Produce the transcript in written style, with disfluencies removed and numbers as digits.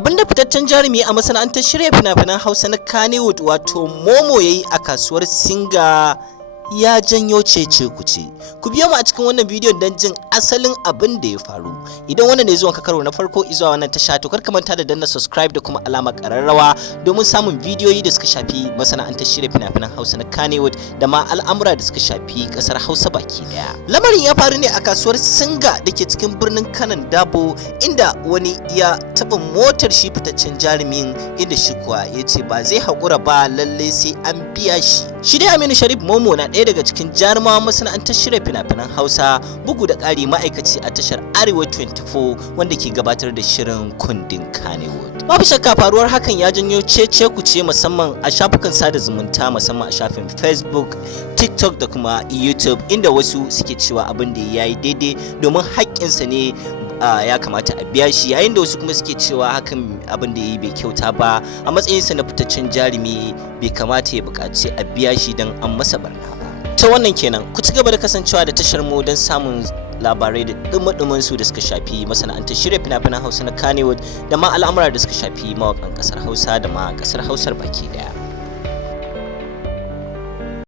Abinda fitaccen jarumi a masana'antar shirya fina-finan Hausa na Kannywood wato Momo yayi a kasuwar Singa ya janyo cece-kuce. Ku biyo mu a cikin wannan bidiyon don jin asalin abin da ya faru. Idan wannan ne zuwan ka karo na farko izuwa wannan tasha to kar ka manta da danna subscribe da kuma alamar kararrawa domin samun bidiyoyi da suka shafi masana'antar shirya fina-finan Hausa na Kannywood da ma al'amura da suka shafi kasar Hausa baki daya. Lamarin ya faru ne a kasuwar Singa da ke cikin birnin Kanan Dabo inda wani ya taba motar shi fitaccen jarumin inda shi kuwa ya ce ba zai haƙura ba lalle sai an biya shi. Shi dai Aminu Sharif Momo na ɗaya daga cikin jarumawan masana'antar shirya fina-finan Hausa bugu da ƙari ma'aikaci a tashar Arewa 24 wanda ke gabatar da shirin kundin Kannywood. Babu shakka faruwar hakan ya janyo cece-kuce musamman a shafukan sada zumunta musamman a shafin Facebook, TikTok da kuma YouTube inda wasu suke cewa abin da ya yi daidai domin haƙƙinsa ne ya kamata a biya shi, yayin da wasu kuma suke cewa hakan abin da ya yi bai kyauta ba a matsayinsa na fitaccen jarumi bai kamata ya buƙaci a biya shi don an masa barna ba. Ta wannan kenan ku ci gaba da kasancewa da tashar mu don samun labarai da dumudumin su da suka shafi masana'antar shirya fina-finan Hausa na Kannywood da ma al'amura da suka shafi mawaƙan ƙasar Hausa da ma ƙasar Hausar baki daya.